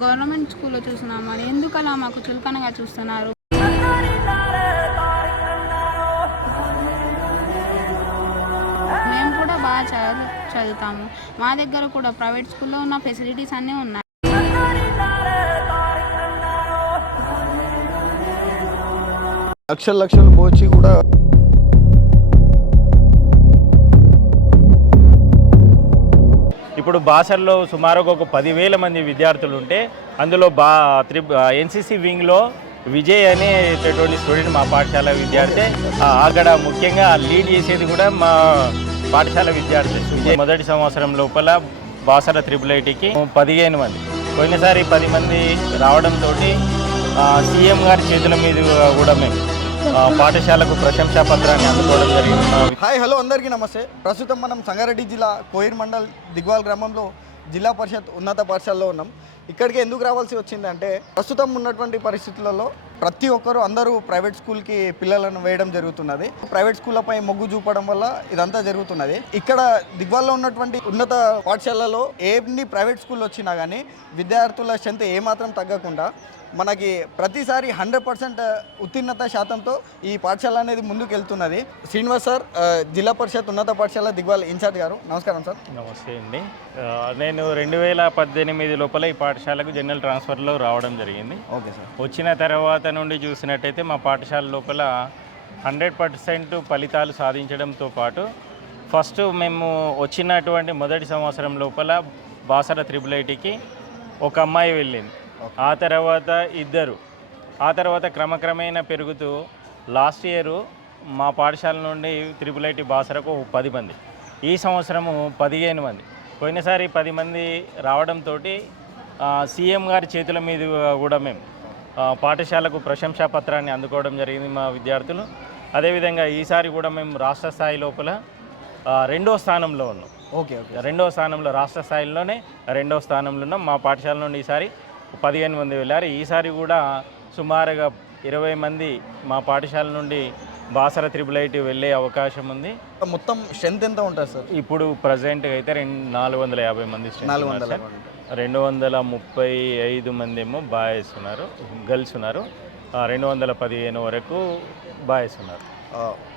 Government స్కూల్‌లో చూస్తున్నామని ఎందుకలా మాకు చులకనగా చూస్తున్నారు? మేము కూడా బాగా చదువుతాము. మా దగ్గర కూడా ప్రైవేట్ స్కూల్‌లో ఉన్న ఫెసిలిటీస్ అన్నీ ఉన్నాయి. లక్షలు లక్షలు పోచి కూడా ఇప్పుడు బాసర్లో సుమారుగా ఒక 10,000 మంది విద్యార్థులు ఉంటే అందులో ఎన్సీసీ వింగ్లో విజయ్ అనేటటువంటి స్టూడెంట్ మా పాఠశాల విద్యార్థి. అక్కడ ముఖ్యంగా లీడ్ చేసేది కూడా మా పాఠశాల విద్యార్థి విజయ్. మొదటి సంవత్సరం లోపల బాసర IIITకి 15 మంది, పోయినసారి 10 మంది రావడంతో సీఎం గారి చేతుల మీద కూడా మేము పాఠశాలకు ప్రశంసా పత్రాన్ని అందుకోవడం జరిగింది. హాయ్ హలో అందరికీ నమస్తే. ప్రస్తుతం మనం సంగారెడ్డి జిల్లా కోయిర్ మండల్ దిగ్వాల్ గ్రామంలో జిల్లా పరిషత్ ఉన్నత పాఠశాలలో ఉన్నాం. ఇక్కడికి ఎందుకు రావాల్సి వచ్చిందంటే ప్రస్తుతం ఉన్నటువంటి పరిస్థితులలో ప్రతి ఒక్కరూ అందరూ ప్రైవేట్ స్కూల్కి పిల్లలను వేయడం జరుగుతున్నది. ప్రైవేట్ స్కూళ్ళపై మొగ్గు చూపడం వల్ల ఇదంతా జరుగుతున్నది. ఇక్కడ దిగ్వాల్లో ఉన్నటువంటి ఉన్నత పాఠశాలలో ఎన్ని ప్రైవేట్ స్కూల్ వచ్చినా కానీ విద్యార్థుల స్ట్రెంత్ ఏమాత్రం తగ్గకుండా మనకి ప్రతిసారి 100% ఉత్తీర్ణత శాతంతో ఈ పాఠశాల అనేది ముందుకు వెళ్తున్నది. శ్రీనివాస్ సార్, జిల్లా పరిషత్ ఉన్నత పాఠశాల దిగ్వాల్ ఇన్ఛార్జ్ గారు, నమస్కారం సార్. నమస్తే అండి. నేను 2018 లోపల ఈ పాఠశాలకు జనరల్ ట్రాన్స్ఫర్లో రావడం జరిగింది. Okay sir. వచ్చిన తర్వాత నుండి చూసినట్టయితే మా పాఠశాల లోపల 100% ఫలితాలు సాధించడంతో పాటు ఫస్ట్ మేము వచ్చినటువంటి మొదటి సంవత్సరం లోపల బాసర IIITకి ఒక అమ్మాయి వెళ్ళింది, ఆ తర్వాత 2, ఆ తర్వాత క్రమక్రమేణా పెరుగుతూ లాస్ట్ ఇయర్ మా పాఠశాల నుండి IIIT బాసరకు 10 మంది, ఈ సంవత్సరము 15 మంది. పోయినసారి 10 మంది రావడంతో సీఎం గారి చేతుల మీద కూడా మేము పాఠశాలకు ప్రశంసా పత్రాన్ని అందుకోవడం జరిగింది మా విద్యార్థులు. అదేవిధంగా ఈసారి కూడా మేము రాష్ట్ర స్థాయి లోపల 2వ స్థానంలో ఉన్నాం. ఓకే, 2వ స్థానంలో, రాష్ట్ర స్థాయిలోనే 2వ స్థానంలో ఉన్నాం. మా పాఠశాల నుండి ఈసారి 15 మంది వెళ్ళారు. ఈసారి కూడా సుమారుగా 20 మంది మా పాఠశాల నుండి బాసర IIIT వెళ్ళే అవకాశం ఉంది. మొత్తం స్ట్రెంత్ ఎంత ఉంటుంది సార్? ఇప్పుడు ప్రజెంట్గా అయితే 450 మంది, 235 మంది ఏమో బాయ్స్ ఉన్నారు, గర్ల్స్ ఉన్నారు, 215 వరకు బాయ్స్ ఉన్నారు.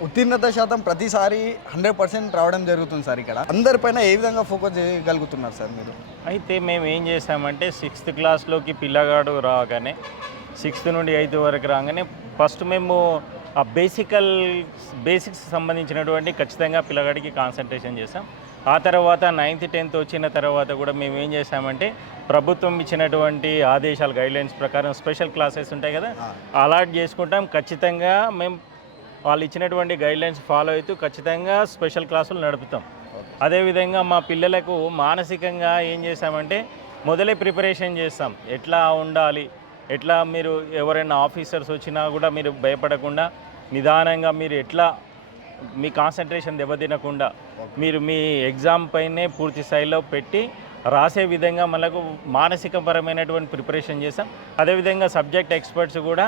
ఉత్తీర్ణత శాతం ప్రతిసారి 100% రావడం జరుగుతుంది సార్. ఇక్కడ అందరిపైన ఏ విధంగా ఫోకస్ చేయగలుగుతున్నారు సార్ మీరు? అయితే మేము ఏం చేసామంటే 6th క్లాస్లోకి పిల్లగాడు రాగానే 6th నుండి 8th వరకు రాగానే ఫస్ట్ మేము ఆ బేసిక్స్ సంబంధించినటువంటి ఖచ్చితంగా పిల్లగాడికి కాన్సన్ట్రేషన్ చేసాం. ఆ తర్వాత 9th 10th వచ్చిన తర్వాత కూడా మేము ఏం చేసామంటే ప్రభుత్వం ఇచ్చినటువంటి ఆదేశాలు గైడ్లైన్స్ ప్రకారం స్పెషల్ క్లాసెస్ ఉంటాయి కదా, అలాట్ చేసుకుంటాం. ఖచ్చితంగా మేము వాళ్ళు ఇచ్చినటువంటి గైడ్లైన్స్ ఫాలో అవుతూ ఖచ్చితంగా స్పెషల్ క్లాసులు నడుపుతాం. అదేవిధంగా మా పిల్లలకు మానసికంగా ఏం చేసామంటే మొదలే ప్రిపరేషన్ చేస్తాం, ఎట్లా ఉండాలి, ఎట్లా మీరు ఎవరైనా ఆఫీసర్స్ వచ్చినా కూడా మీరు భయపడకుండా నిదానంగా మీరు ఎట్లా మీ కాన్సన్ట్రేషన్ దెబ్బతినకుండా మీరు మీ ఎగ్జామ్ పైనే పూర్తి స్థాయిలో పెట్టి రాసే విధంగా మనకు మానసికపరమైనటువంటి ప్రిపరేషన్ చేస్తాం. అదేవిధంగా సబ్జెక్ట్ ఎక్స్పర్ట్స్ కూడా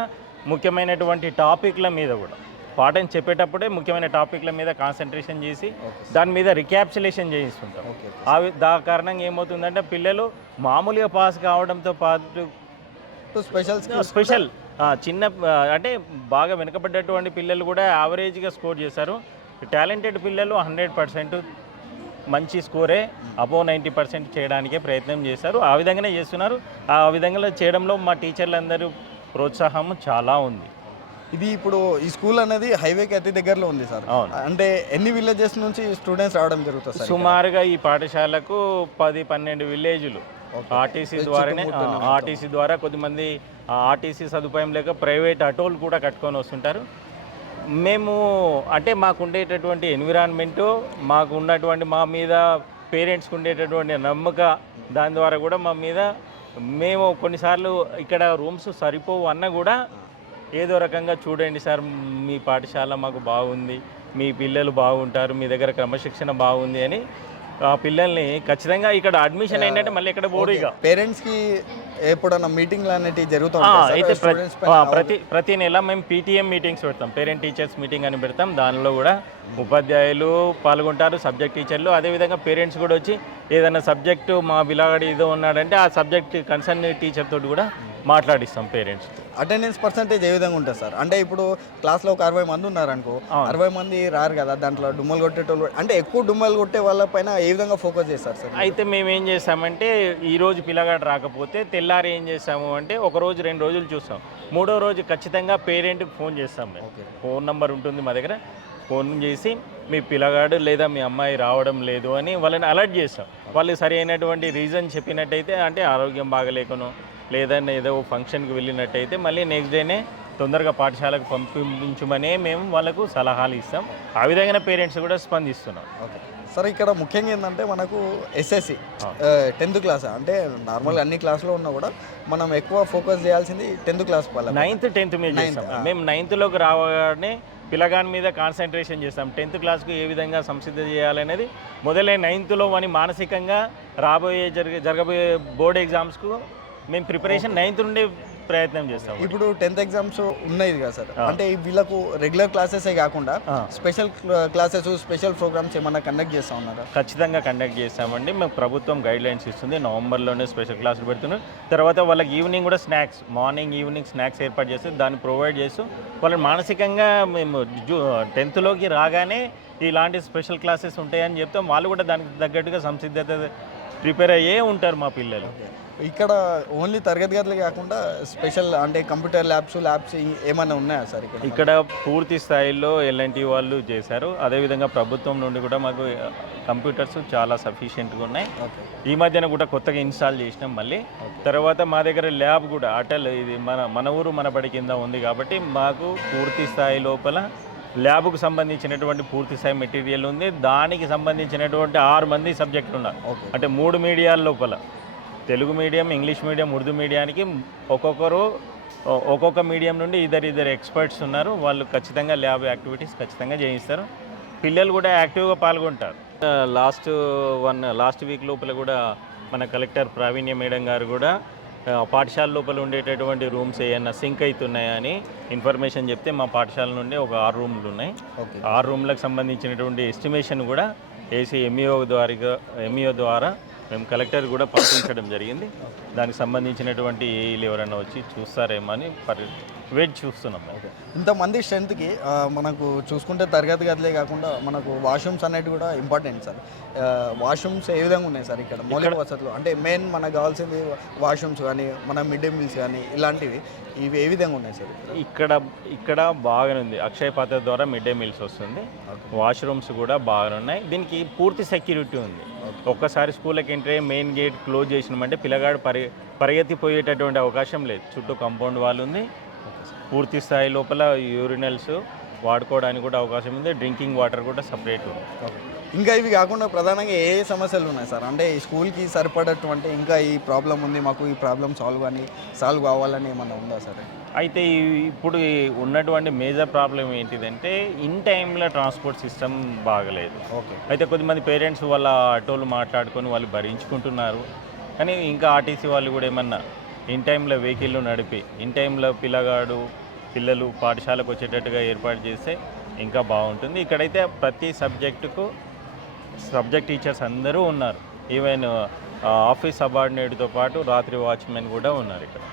ముఖ్యమైనటువంటి టాపిక్ల మీద కూడా పాఠం చెప్పేటప్పుడే ముఖ్యమైన టాపిక్ల మీద కాన్సన్ట్రేషన్ చేసి దాని మీద రిక్యాప్చులేషన్ చేయిస్తుంటాం. దా కారణంగా ఏమవుతుందంటే పిల్లలు మామూలుగా పాస్ కావడంతో పాటు స్పెషల్ చిన్న అంటే బాగా వెనుకబడ్డటువంటి పిల్లలు కూడా యావరేజ్గా స్కోర్ చేశారు. టాలెంటెడ్ పిల్లలు 100% మంచి స్కోరే, అబోవ్ 90% చేయడానికే ప్రయత్నం చేశారు. ఆ విధంగానే చేస్తున్నారు. ఆ విధంగా చేయడంలో మా టీచర్లందరూ ప్రోత్సాహం చాలా ఉంది. ఇది ఇప్పుడు ఈ స్కూల్ అనేది హైవేకి అతి దగ్గరలో ఉంది సార్. అంటే ఎన్ని విలేజెస్ నుంచి స్టూడెంట్స్ రావడం జరుగుతుంది? సుమారుగా ఈ పాఠశాలకు 10-12 విలేజ్లు ఆర్టీసీ ద్వారా కొద్దిమంది ఆర్టీసీ సదుపాయం లేక ప్రైవేట్ ఆటోలు కూడా కట్టుకొని వస్తుంటారు. మేము అంటే మాకు ఉండేటటువంటి ఎన్విరాన్మెంటు, మాకు ఉన్నటువంటి మా మీద పేరెంట్స్కి ఉండేటటువంటి నమ్మక, దాని ద్వారా కూడా మా మీద మేము కొన్నిసార్లు ఇక్కడ రూమ్స్ సరిపోవు అన్న కూడా ఏదో రకంగా చూడండి సార్, మీ పాఠశాల మాకు బాగుంది, మీ పిల్లలు బాగుంటారు, మీ దగ్గర క్రమశిక్షణ బాగుంది అని ఆ పిల్లల్ని ఖచ్చితంగా ఇక్కడ అడ్మిషన్ ఏంటంటే మళ్ళీ ఇక్కడ బోర్డు. ఇక పేరెంట్స్కి ఎప్పుడన్నా మీటింగ్లు అనేవి జరుగుతూ అయితే స్టూడెంట్స్ ప్రతి నెల మేము పీటీఎం మీటింగ్స్ పెడతాం, పేరెంట్ టీచర్స్ మీటింగ్ అని పెడతాం. దానిలో కూడా ఉపాధ్యాయులు పాల్గొంటారు, సబ్జెక్ట్ టీచర్లు, అదేవిధంగా పేరెంట్స్ కూడా వచ్చి ఏదైనా సబ్జెక్టు మా పిల్లగాడు ఏదో ఉన్నాడంటే ఆ సబ్జెక్ట్ కన్సర్న్ టీచర్ తోటి కూడా మాట్లాడిస్తాం పేరెంట్స్. అటెండెన్స్ పర్సంటేజ్ ఏ విధంగా ఉంటుంది సార్? అంటే ఇప్పుడు క్లాస్లో ఒక 60 మంది ఉన్నారనుకో, 60 మంది రారు కదా, దాంట్లో డుమ్మలు కొట్టేటోళ్ళు అంటే ఎక్కువ డుమ్మలు కొట్టే వాళ్ళపైన ఏ విధంగా ఫోకస్ చేస్తారు సార్? అయితే మేము ఏం చేస్తామంటే ఈరోజు పిల్లగాడు రాకపోతే తెల్లారి ఏం చేస్తాము అంటే ఒక రోజు 2 రోజులు చూస్తాం, 3వ రోజు ఖచ్చితంగా పేరెంట్కి ఫోన్ చేస్తాం. మేము ఫోన్ నెంబర్ ఉంటుంది మా దగ్గర, ఫోన్ చేసి మీ పిల్లగాడు లేదా మీ అమ్మాయి రావడం లేదు అని వాళ్ళని అలర్ట్ చేస్తాం. వాళ్ళు సరైనటువంటి రీజన్ చెప్పినట్టయితే, అంటే ఆరోగ్యం బాగలేకను లేదంటే ఏదో ఫంక్షన్కి వెళ్ళినట్టయితే మళ్ళీ నెక్స్ట్ డేనే తొందరగా పాఠశాలకు పంపించమనే మేము వాళ్ళకు సలహాలు ఇస్తాం. ఆ విధంగా పేరెంట్స్ కూడా స్పందిస్తున్నాం. ఓకే సార్, ఇక్కడ ముఖ్యంగా ఏంటంటే మనకు ఎస్ఎస్సి 10th క్లాస్, అంటే నార్మల్గా అన్ని క్లాసులో ఉన్నా కూడా మనం ఎక్కువ ఫోకస్ చేయాల్సింది 10th క్లాస్ వల్ల. 9th 10th మీద చేస్తాం. మేము 9thలోకి రావగానే పిల్లగాని మీద కాన్సన్ట్రేషన్ చేస్తాం. 10th క్లాస్కు ఏ విధంగా సంసిద్ధ చేయాలనేది మొదలై 9thలో అని మానసికంగా రాబోయే జరగబోయే బోర్డ్ ఎగ్జామ్స్కు మేము ప్రిపరేషన్ 9th నుండి ప్రయత్నం చేస్తాం. ఇప్పుడు 10th ఎగ్జామ్స్ ఉన్నాయి కదా సార్, అంటే వీళ్ళకు రెగ్యులర్ క్లాసెసే కాకుండా స్పెషల్ క్లాసెస్, స్పెషల్ ప్రోగ్రామ్స్ ఏమన్నా కండక్ట్ చేస్తూ ఉన్నారా? ఖచ్చితంగా కండక్ట్ చేస్తామండి. మేము ప్రభుత్వం గైడ్లైన్స్ ఇస్తుంది, నవంబర్లోనే స్పెషల్ క్లాసులు పెడుతున్నాం. తర్వాత వాళ్ళకి ఈవినింగ్ కూడా స్నాక్స్, మార్నింగ్ ఈవినింగ్ స్నాక్స్ ఏర్పాటు చేస్తే దాన్ని ప్రొవైడ్ చేస్తూ వాళ్ళని మానసికంగా మేము 10thలోకి రాగానే ఇలాంటి స్పెషల్ క్లాసెస్ ఉంటాయని చెప్తాం. వాళ్ళు కూడా దానికి తగ్గట్టుగా సంసిద్ధత ప్రిపేర్ అయ్యే ఉంటారు మా పిల్లలు. ఇక్కడ ఓన్లీ తరగతి గదులు కాకుండా స్పెషల్ అంటే కంప్యూటర్ ల్యాబ్స్ ఏమైనా ఉన్నాయా సార్? ఇక్కడ పూర్తి స్థాయిలో ఎల్ఎన్టీ వాళ్ళు చేశారు. అదేవిధంగా ప్రభుత్వం నుండి కూడా మాకు కంప్యూటర్స్ చాలా సఫిషియెంట్గా ఉన్నాయి. ఈ మధ్యన కూడా కొత్తగా ఇన్స్టాల్ చేసినాం మళ్ళీ. తర్వాత మా దగ్గర ల్యాబ్ కూడా అటల్, ఇది మన ఊరు మన బడి కింద ఉంది కాబట్టి మాకు పూర్తి స్థాయి లోపల ల్యాబ్కు సంబంధించినటువంటి పూర్తి స్థాయి మెటీరియల్ ఉంది. దానికి సంబంధించినటువంటి 6 మంది సబ్జెక్టులు ఉన్నారు. అంటే 3 మీడియాల లోపల Telugu medium, English medium, Urdu మీడియానికి ఒక్కొక్క మీడియం నుండి ఇద్దరు ఎక్స్పర్ట్స్ ఉన్నారు. వాళ్ళు ఖచ్చితంగా ల్యాబ్ యాక్టివిటీస్ ఖచ్చితంగా చేయిస్తారు. పిల్లలు కూడా యాక్టివ్గా పాల్గొంటారు. లాస్ట్ వీక్ లోపల కూడా మన కలెక్టర్ ప్రావీణ్య మేడం గారు కూడా పాఠశాల లోపల ఉండేటటువంటి రూమ్స్ ఏమన్నా సింక్ అవుతున్నాయా అని ఇన్ఫర్మేషన్ చెప్తే మా పాఠశాల నుండి ఒక 6 రూమ్లు ఉన్నాయి. 6 రూమ్లకు సంబంధించినటువంటి ఎస్టిమేషన్ కూడా ఏసీ ఎంఈఓ ద్వారా మేము కలెక్టర్ కూడా పంపించడం జరిగింది. దానికి సంబంధించినటువంటి ఏఈలు ఎవరైనా వచ్చి చూస్తారేమో అని వెయిట్ చూస్తున్నాం. ఇంతమంది స్ట్రెంత్కి మనకు చూసుకుంటే తరగతి గదులే కాకుండా మనకు వాష్రూమ్స్ అనేవి కూడా ఇంపార్టెంట్ సార్. వాష్రూమ్స్ ఏ విధంగా ఉన్నాయి సార్ ఇక్కడ మౌలిక వసతులు? అంటే మెయిన్ మనకు కావాల్సింది వాష్రూమ్స్ కానీ, మన మిడ్ డే మీల్స్ కానీ, ఇలాంటివి ఇవి ఏ విధంగా ఉన్నాయి సార్? ఇక్కడ బాగానే ఉంది. అక్షయ పాత్ర ద్వారా మిడ్ డే మీల్స్ వస్తుంది. వాష్రూమ్స్ కూడా బాగానే ఉన్నాయి. దీనికి పూర్తి సెక్యూరిటీ ఉంది. ఒక్కసారి స్కూల్కి ఎంట్రీ మెయిన్ గేట్ క్లోజ్ చేసినామంటే పిల్లగాడు పరిగెత్తిపోయేటటువంటి అవకాశం లేదు. చుట్టూ కాంపౌండ్ వాల్ ఉంది. పూర్తి స్థాయి లోపల యూరినల్స్ వాడుకోవడానికి కూడా అవకాశం ఉంది. డ్రింకింగ్ వాటర్ కూడా సపరేట్ ఉంది. ఇంకా ఇవి కాకుండా ప్రధానంగా ఏ సమస్యలు ఉన్నాయి సార్? అంటే ఈ స్కూల్కి సరిపడేటువంటి ఇంకా ఈ ప్రాబ్లం ఉంది, మాకు ఈ ప్రాబ్లం సాల్వ్ కావాలని ఏమన్నా ఉందా సార్? అయితే ఇప్పుడు ఉన్నటువంటి మేజర్ ప్రాబ్లం ఏంటిదంటే ఇన్ టైంలో ట్రాన్స్పోర్ట్ సిస్టమ్ బాగలేదు. అయితే కొద్దిమంది పేరెంట్స్ వాళ్ళ ఆటోలు మాట్లాడుకొని వాళ్ళు భరించుకుంటున్నారు. కానీ ఇంకా ఆర్టీసీ వాళ్ళు కూడా ఏమన్నా ఇన్ టైంలో వెహికల్ నడిపి ఇన్ టైంలో పిల్లలు పాఠశాలకు వచ్చేటట్టుగా ఏర్పాటు చేస్తే ఇంకా బాగుంటుంది. ఇక్కడైతే ప్రతి సబ్జెక్టుకు సబ్జెక్ట్ టీచర్స్ అందరూ ఉన్నారు. ఈవెన్ ఆఫీస్ సబార్డినేట్తో పాటు రాత్రి వాచ్మెన్ కూడా ఉన్నారు ఇక్కడ.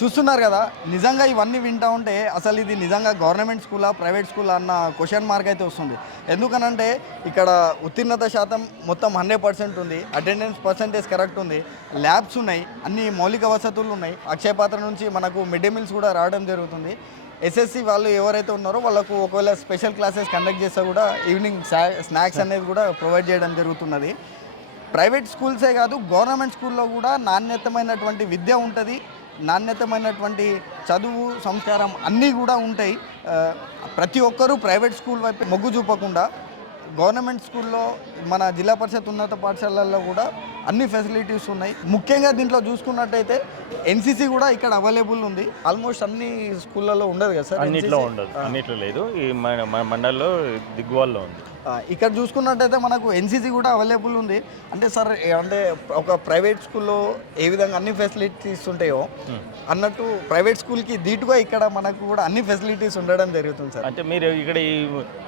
చూస్తున్నారు కదా, నిజంగా ఇవన్నీ వింటూ ఉంటే అసలు ఇది నిజంగా గవర్నమెంట్ స్కూలా ప్రైవేట్ స్కూలా అన్న క్వశ్చన్ మార్క్ అయితే వస్తుంది. ఎందుకనంటే ఇక్కడ ఉత్తీర్ణత శాతం మొత్తం 100% ఉంది, అటెండెన్స్ పర్సంటేజ్ కరెక్ట్ ఉంది, ల్యాబ్స్ ఉన్నాయి, అన్ని మౌలిక వసతులు ఉన్నాయి. అక్షయ పాత్ర నుంచి మనకు మిడ్ డే మీల్స్ కూడా రావడం జరుగుతుంది. ఎస్ఎస్సి వాళ్ళు ఎవరైతే ఉన్నారో వాళ్ళకు ఒకవేళ స్పెషల్ క్లాసెస్ కండక్ట్ చేస్తే కూడా ఈవినింగ్ స్నాక్స్ అనేది కూడా ప్రొవైడ్ చేయడం జరుగుతున్నది. ప్రైవేట్ స్కూల్సే కాదు, గవర్నమెంట్ స్కూల్లో కూడా నాణ్యతమైనటువంటి విద్య ఉంటుంది, నాణ్యతమైనటువంటి చదువు సంస్కారం అన్నీ కూడా ఉంటాయి. ప్రతి ఒక్కరూ ప్రైవేట్ స్కూల్ వైపు మొగ్గు చూపకుండా గవర్నమెంట్ స్కూల్లో మన జిల్లా పరిషత్ ఉన్నత పాఠశాలల్లో కూడా అన్ని ఫెసిలిటీస్ ఉన్నాయి. ముఖ్యంగా దీంట్లో చూసుకున్నట్టయితే ఎన్సీసీ కూడా ఇక్కడ అవైలబుల్ ఉంది. ఆల్మోస్ట్ అన్ని స్కూళ్ళలో ఉండదు కదా సార్? అన్నిట్లో ఉండదు, అన్నిట్లో లేదు. ఈ మన మండల్లో దిగ్వాల్లో ఉంది. ఇక్కడ చూసుకున్నట్టయితే మనకు ఎన్సీసీ కూడా అవైలబుల్ ఉంది. అంటే సార్ అంటే ఒక ప్రైవేట్ స్కూల్లో ఏ విధంగా అన్ని ఫెసిలిటీస్ ఉంటాయో అన్నట్టు ప్రైవేట్ స్కూల్కి దీటుగా ఇక్కడ మనకు కూడా అన్ని ఫెసిలిటీస్ ఉండడం జరుగుతుంది సార్. అంటే మీరు ఇక్కడ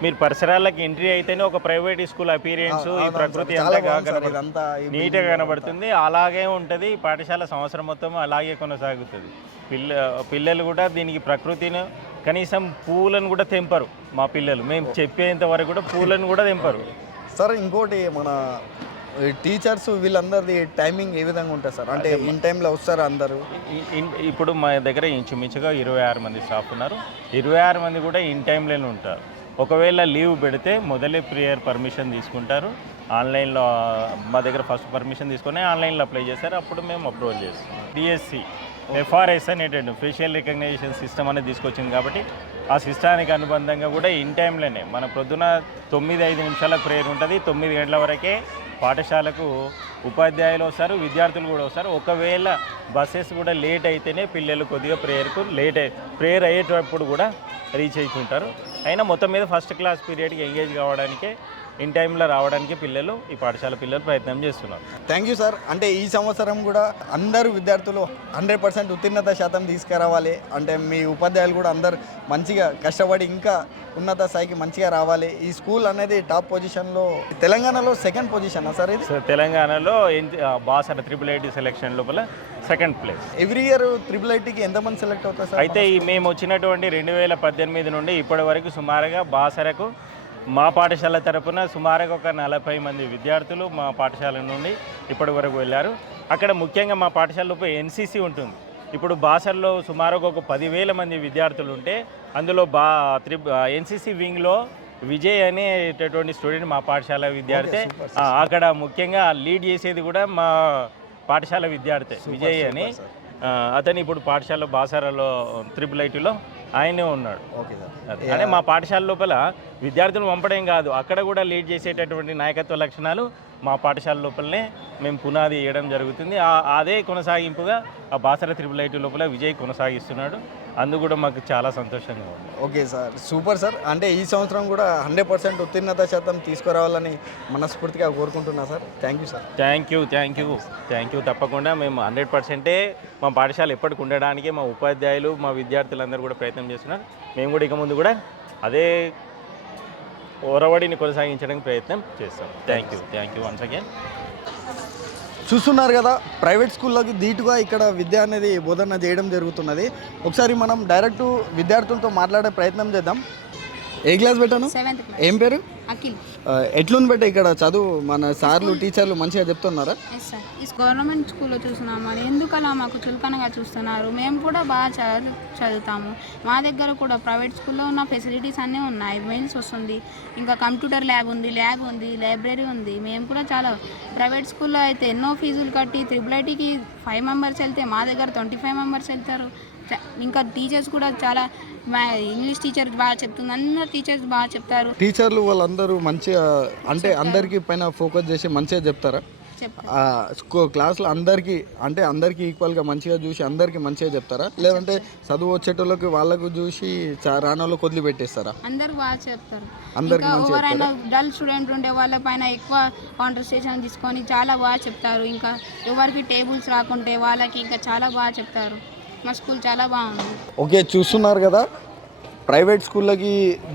మీరు పరిసరాలకు ఎంట్రీ అయితేనే ఒక ప్రైవేట్ స్కూల్ అపీరియన్స్, ఈ ప్రకృతి అంతా నీట్గా కనబడుతుంది. అలాగే ఉంటుంది పాఠశాల సంవత్సరం మొత్తం అలాగే కొనసాగుతుంది. పిల్లలు కూడా దీనికి ప్రకృతిని కనీసం పూలను కూడా తెంపరు మా పిల్లలు. మేము చెప్పేంత వరకు కూడా పూలను కూడా తెంపరు సార్. ఇంకోటి మన టీచర్స్ వీళ్ళందరిది టైమింగ్ ఏ విధంగా ఉంటుంది సార్? అంటే ఇన్ టైంలో వస్తారు అందరూ? ఇప్పుడు మా దగ్గర ఇంచుమించుగా 26 మంది స్టాఫ్ ఉన్నారు. 26 మంది కూడా ఇన్ టైంలోనే ఉంటారు. ఒకవేళ లీవ్ పెడితే మొదలే ప్రియర్ పర్మిషన్ తీసుకుంటారు. ఆన్లైన్లో మా దగ్గర ఫస్ట్ పర్మిషన్ తీసుకొని ఆన్లైన్లో అప్లై చేస్తారు. అప్పుడు మేము అప్రూవల్ చేస్తాం. డిఎస్సి FRS అనేటువంటి ఫేషియల్ రికగ్నైజేషన్ సిస్టమ్ అనేది తీసుకొచ్చింది కాబట్టి ఆ సిస్టానికి అనుబంధంగా కూడా ఇన్ టైంలోనే మన పొద్దున 9:05 ప్రేయర్ ఉంటుంది. 9 గంటల వరకే పాఠశాలకు ఉపాధ్యాయులు వస్తారు, విద్యార్థులు కూడా వస్తారు. ఒకవేళ బస్సెస్ కూడా లేట్ అయితేనే పిల్లలు కొద్దిగా ప్రేయర్ అయ్యేటప్పుడు కూడా రీచ్ అవుతుంటారు. అయినా మొత్తం మీద ఫస్ట్ క్లాస్ పీరియడ్కి ఎంగేజ్ కావడానికే ఇన్ టైంలో రావడానికి ఈ పాఠశాల పిల్లలు ప్రయత్నం చేస్తున్నారు. Thank you sir. అంటే ఈ సంవత్సరం కూడా అందరూ విద్యార్థులు 100% ఉత్తీర్ణత శాతం తీసుకురావాలి. అంటే మీ ఉపాధ్యాయులు కూడా అందరు మంచిగా కష్టపడి ఇంకా ఉన్నత స్థాయికి మంచిగా రావాలి. ఈ స్కూల్ అనేది టాప్ పొజిషన్లో తెలంగాణలో 2nd పొజిషన్ సార్ ఇది? తెలంగాణలో బాసర 888 సెలెక్షన్ లోపల 2nd ప్లేస్. ఎవ్రీ ఇయర్ 888కి ఎంతమంది సెలెక్ట్ అవుతారు సార్? అయితే మేము వచ్చినటువంటి 2018 నుండి ఇప్పటి వరకు సుమారుగా బాసరకు మా పాఠశాల తరపున సుమారుగా ఒక 40 మంది విద్యార్థులు మా పాఠశాల నుండి ఇప్పటి వరకు వెళ్ళారు. అక్కడ ముఖ్యంగా మా పాఠశాలలో ఎన్సీసీ ఉంటుంది. ఇప్పుడు బాసర్లో సుమారుగా ఒక 10,000 మంది విద్యార్థులు ఉంటే అందులో ఎన్సీసీ వింగ్లో విజయ్ అనేటటువంటి స్టూడెంట్ మా పాఠశాల విద్యార్థి. అక్కడ ముఖ్యంగా లీడ్ చేసేది కూడా మా పాఠశాల విద్యార్థి విజయ్ అని. అతను ఇప్పుడు పాఠశాల బాసరలో 888లో ఆయనే ఉన్నాడు. అంటే మా పాఠశాల లోపల విద్యార్థులు పంపడం కాదు, అక్కడ కూడా లీడ్ చేసేటటువంటి నాయకత్వ లక్షణాలు మా పాఠశాల లోపలనే మేము పునాది వేయడం జరుగుతుంది. అదే కొనసాగింపుగా ఆ బాసర 888 లోపల విజయ్ కొనసాగిస్తున్నాడు. అందుకు కూడా మాకు చాలా సంతోషంగా ఉంది. Okay sir, super sir. అంటే ఈ సంవత్సరం కూడా 100% ఉత్తీర్ణత శాతం తీసుకురావాలని మనస్ఫూర్తిగా కోరుకుంటున్నా sir. Thank you sir. Thank you. తప్పకుండా మేము 100%ఏ మా పాఠశాల ఎప్పటికి ఉండడానికి మా ఉపాధ్యాయులు మా విద్యార్థులందరూ కూడా ప్రయత్నం చేస్తున్నారు. మేము కూడా ఇక ముందు కూడా అదే ఒరవడిని కొనసాగించడానికి ప్రయత్నం చేస్తాం. Thank you once again. చూస్తున్నారు కదా, ప్రైవేట్ స్కూల్లోకి ధీటుగా ఇక్కడ విద్య అనేది బోధన చేయడం జరుగుతున్నది. ఒకసారి మనం డైరెక్ట్ విద్యార్థులతో మాట్లాడే ప్రయత్నం చేద్దాం. ఏ క్లాస్ పెట్టాను? 7th class. ఏం పేరు? అఖిల్. ఎట్లుంది పెట్టే ఇక్కడ చదువు? మన సార్లు టీచర్లు మంచిగా చెప్తున్నారా? Yes sir. ఈ గవర్నమెంట్ స్కూల్లో చూస్తున్నామని ఎందుకు అలా మాకు చులకనగా చూస్తున్నారు? మేము కూడా బాగా చదువుతాము. మా దగ్గర కూడా ప్రైవేట్ స్కూల్లో ఉన్న ఫెసిలిటీస్ అన్నీ ఉన్నాయి. మెయిల్స్ వస్తుంది, ఇంకా కంప్యూటర్ ల్యాబ్ ఉంది, లైబ్రరీ ఉంది. మేము కూడా చాలా ప్రైవేట్ స్కూల్లో అయితే ఎన్నో ఫీజులు కట్టి 888కి 5 మెంబర్స్ వెళ్తే మా దగ్గర 25 మెంబర్స్ వెళ్తారు. ఇంకా టీచర్స్ కూడా చాలా ఇంగ్లీష్ టీచర్ బాగా చెప్తుంది, అందరు టీచర్స్ బాగా చెప్తారు. టీచర్లు వాళ్ళందరూ మంచిగా అంటే అందరికీ పైన ఫోకస్ చేసి మంచిగా చెప్తారా? క్లాస్లో అందరికీ ఈక్వల్గా మంచిగా చూసి అందరికీ మంచిగా చెప్తారా? లేదంటే చదువు వచ్చేటోళ్ళకి వాళ్ళకు చూసి రానోళ్ళకి వదిలిపెట్టేస్తారా? అందరు బాగా చెప్తారు. అందరికి ఎవరైనా డల్ స్టూడెంట్ ఉండే వాళ్ళ పైన ఎక్కువ కాన్సన్ట్రేషన్ తీసుకొని చాలా బాగా చెప్తారు. ఇంకా ఎవరికి టేబుల్స్ రాకుంటే వాళ్ళకి ఇంకా చాలా బాగా చెప్తారు. మా స్కూల్ చాలా బాగుంది. ఓకే, చూస్తున్నారు కదా, ప్రైవేట్ స్కూళ్ళకి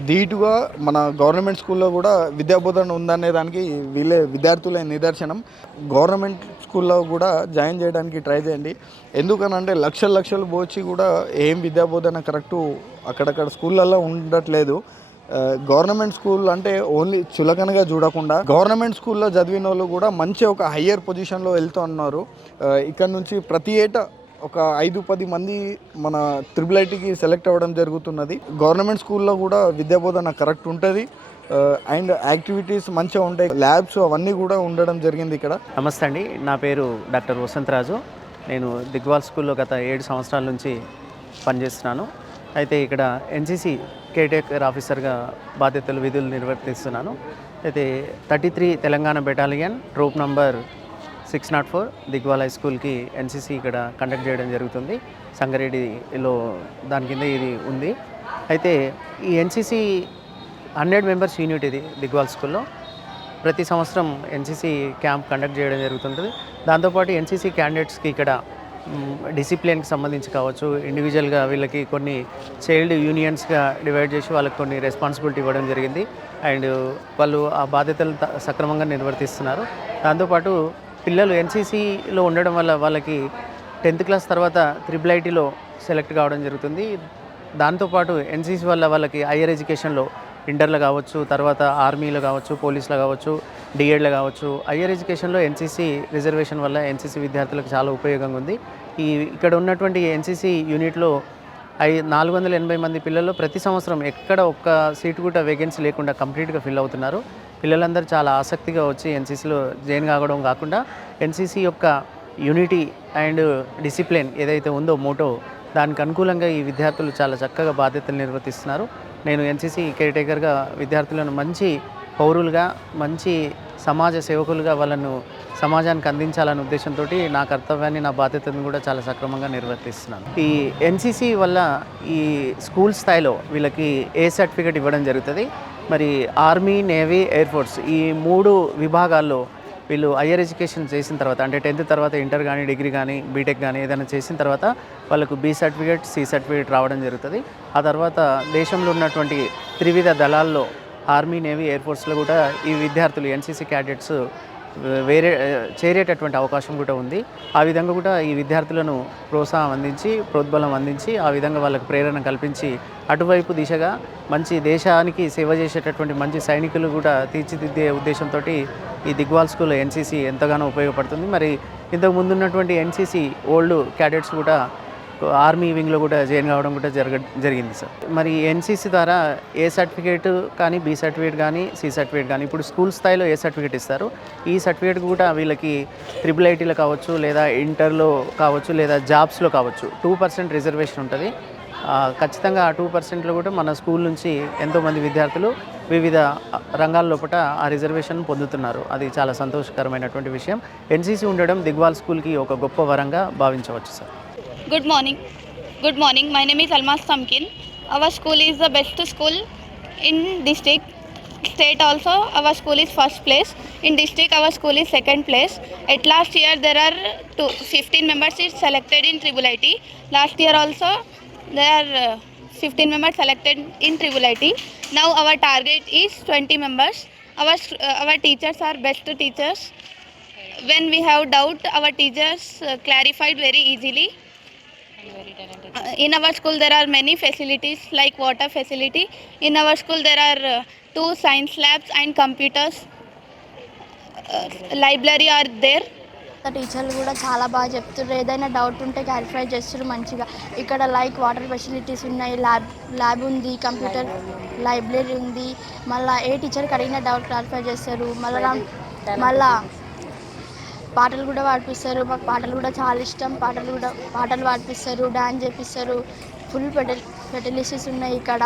ధీటుగా మన గవర్నమెంట్ స్కూల్లో కూడా విద్యాబోధన ఉందనే దానికి వీళ్ళే విద్యార్థులే నిదర్శనం. గవర్నమెంట్ స్కూల్లో కూడా జాయిన్ చేయడానికి ట్రై చేయండి. ఎందుకనంటే లక్షలు పోచి కూడా ఏం విద్యాబోధన కరెక్టు అక్కడక్కడ స్కూళ్ళల్లో ఉండట్లేదు. గవర్నమెంట్ స్కూల్ అంటే ఓన్లీ చులకనగా చూడకుండా గవర్నమెంట్ స్కూల్లో చదివిన వాళ్ళు కూడా మంచి ఒక హయ్యర్ పొజిషన్లో వెళ్తూ ఉన్నారు. ఇక్కడ నుంచి ప్రతి ఏటా ఒక 5-10 మంది మన 888కి సెలెక్ట్ అవ్వడం జరుగుతున్నది. గవర్నమెంట్ స్కూల్లో కూడా విద్యాబోధన కరెక్ట్ ఉంటుంది అండ్ యాక్టివిటీస్ మంచిగా ఉంటాయి. ల్యాబ్స్ అవన్నీ కూడా ఉండడం జరిగింది ఇక్కడ. నమస్తే అండి, నా పేరు డాక్టర్ వసంతరాజు. నేను దిగ్వాల్ స్కూల్లో గత 7 సంవత్సరాల నుంచి పనిచేస్తున్నాను. అయితే ఇక్కడ ఎన్సీసీ కేటేకర్ ఆఫీసర్గా విధులు నిర్వర్తిస్తున్నాను. అయితే 33 Telangana battalion troop number 604 Digwal high స్కూల్కి ఎన్సీసీ ఇక్కడ కండక్ట్ చేయడం జరుగుతుంది. సంగారెడ్డిలో దాని కింద ఇది ఉంది. అయితే ఈ ఎన్సీసీ 100 మెంబర్స్ యూనిట్ ఇది దిగ్వాల్ స్కూల్లో. ప్రతి సంవత్సరం ఎన్సీసీ క్యాంప్ కండక్ట్ చేయడం జరుగుతుంటుంది. దాంతోపాటు ఎన్సీసీ క్యాండిడేట్స్కి ఇక్కడ డిసిప్లిన్కి సంబంధించి కావచ్చు, ఇండివిజువల్గా వీళ్ళకి కొన్ని చైల్డ్ యూనియన్స్గా డివైడ్ చేసి వాళ్ళకి కొన్ని రెస్పాన్సిబిలిటీ ఇవ్వడం జరిగింది. అండ్ వాళ్ళు ఆ బాధ్యతలు సక్రమంగా నిర్వర్తిస్తున్నారు. దాంతోపాటు పిల్లలు ఎన్సీసీలో ఉండడం వల్ల వాళ్ళకి 10th క్లాస్ తర్వాత IIITలో సెలెక్ట్ కావడం జరుగుతుంది. దాంతోపాటు ఎన్సీసీ వల్ల వాళ్ళకి హైయర్ ఎడ్యుకేషన్లో ఇంటర్లో కావచ్చు, తర్వాత ఆర్మీలో కావచ్చు, పోలీసులో కావచ్చు, డిఎడ్లో కావచ్చు, హైయర్ ఎడ్యుకేషన్లో ఎన్సీసీ రిజర్వేషన్ వల్ల ఎన్సీసీ విద్యార్థులకు చాలా ఉపయోగంగా ఉంది. ఇక్కడ ఉన్నటువంటి ఎన్సీసీ యూనిట్లో 480 మంది పిల్లలు ప్రతి సంవత్సరం ఎక్కడ ఒక్క సీటు కూడా వేకెన్సీ లేకుండా కంప్లీట్గా ఫిల్ అవుతున్నారు. పిల్లలందరూ చాలా ఆసక్తిగా వచ్చి ఎన్సీసీలో జాయిన్ కావడం కాకుండా ఎన్సీసీ యొక్క యూనిటీ అండ్ డిసిప్లిన్ ఏదైతే ఉందో మోటో, దానికి అనుకూలంగా ఈ విద్యార్థులు చాలా చక్కగా బాధ్యతలు నిర్వర్తిస్తున్నారు. నేను ఎన్సీసీ కేర్ టేకర్గా విద్యార్థులను మంచి పౌరులుగా, మంచి సమాజ సేవకులుగా వాళ్ళను సమాజానికి అందించాలనే ఉద్దేశంతో నా కర్తవ్యాన్ని, నా బాధ్యతను కూడా చాలా సక్రమంగా నిర్వర్తిస్తున్నాను. ఈ ఎన్సీసీ వల్ల ఈ స్కూల్ స్థాయిలో వీళ్ళకి ఏ సర్టిఫికేట్ ఇవ్వడం జరుగుతుంది. మరి ఆర్మీ, నేవీ, ఎయిర్ ఫోర్స్ ఈ 3 విభాగాల్లో వీళ్ళు హయ్యర్ ఎడ్యుకేషన్ చేసిన తర్వాత, అంటే 10th తర్వాత ఇంటర్ కానీ, డిగ్రీ కానీ, బీటెక్ కానీ ఏదైనా చేసిన తర్వాత వాళ్ళకు బి సర్టిఫికేట్, సి సర్టిఫికేట్ రావడం జరుగుతుంది. ఆ తర్వాత దేశంలో ఉన్నటువంటి త్రివిధ దళాల్లో ఆర్మీ, నేవీ, ఎయిర్ ఫోర్స్లో కూడా ఈ విద్యార్థులు ఎన్సీసీ క్యాడెట్స్ చేరేటటువంటి అవకాశం కూడా ఉంది. ఆ విధంగా కూడా ఈ విద్యార్థులను ప్రోత్సాహం అందించి, ప్రోద్బలం అందించి, ఆ విధంగా వాళ్ళకు ప్రేరణ కల్పించి అటువైపు దిశగా మంచి దేశానికి సేవ చేసేటటువంటి మంచి సైనికులు కూడా తీర్చిదిద్దే ఉద్దేశంతో ఈ దిగ్వాల్ స్కూల్ ఎన్సీసీ ఎంతగానో ఉపయోగపడుతుంది. మరి ఇంతకు ముందు ఉన్నటువంటి ఎన్సీసీ ఓల్డ్ క్యాడెట్స్ కూడా ఆర్మీ వింగ్లో కూడా జాయిన్ కావడం కూడా జరిగింది సార్. మరి ఎన్సీసీ ద్వారా ఏ సర్టిఫికేట్ కానీ, బి సర్టిఫికేట్ కానీ, సి సర్టిఫికేట్ కానీ, ఇప్పుడు స్కూల్ స్థాయిలో ఏ సర్టిఫికేట్ ఇస్తారు, ఈ సర్టిఫికేట్ కూడా వీళ్ళకి IIITలో కావచ్చు, లేదా ఇంటర్లో కావచ్చు, లేదా జాబ్స్లో కావచ్చు 2% రిజర్వేషన్ ఉంటుంది. ఖచ్చితంగా ఆ 2%లో కూడా మన స్కూల్ నుంచి ఎంతోమంది విద్యార్థులు వివిధ రంగాల లోపల ఆ రిజర్వేషన్ పొందుతున్నారు. అది చాలా సంతోషకరమైనటువంటి విషయం. ఎన్సీసీ ఉండడం దిగ్వాల్ స్కూల్కి ఒక గొప్ప వరంగా భావించవచ్చు sir. Good morning. Good morning. My name is Almas Tamkin. Our school is the best school in district. State also, our school is first place. In district, our school is second place. At last year, there are 15 members is selected in IIIT. Last year also, there are 15 members selected in IIIT. Now our target is 20 members. Our teachers are best teachers. When we have doubt, our teachers clarified very easily. In our school there are many facilities like water facility. In our school there are 2 science labs and computers. Library are there. టీచర్లు కూడా చాలా బాగా చెప్తున్నారు. ఏదైనా doubt ఉంటే clarify చేస్తారు మంచిగా. ఇక్కడ లైక్ వాటర్ ఫెసిలిటీస్ ఉన్నాయి, ల్యాబ్ ఉంది, కంప్యూటర్ లైబ్రరీ ఉంది. మళ్ళీ ఏ టీచర్కి అడిగిన డౌట్ క్లారిఫై చేస్తారు. మళ్ళా పాటలు కూడా పాడిపిస్తారు. మాకు పాటలు కూడా చాలా ఇష్టం. పాటలు పాడిపిస్తారు, డాన్స్ చేపిస్తారు. ఫుల్ ఫెసిలిటీస్ ఉన్నాయి ఇక్కడ.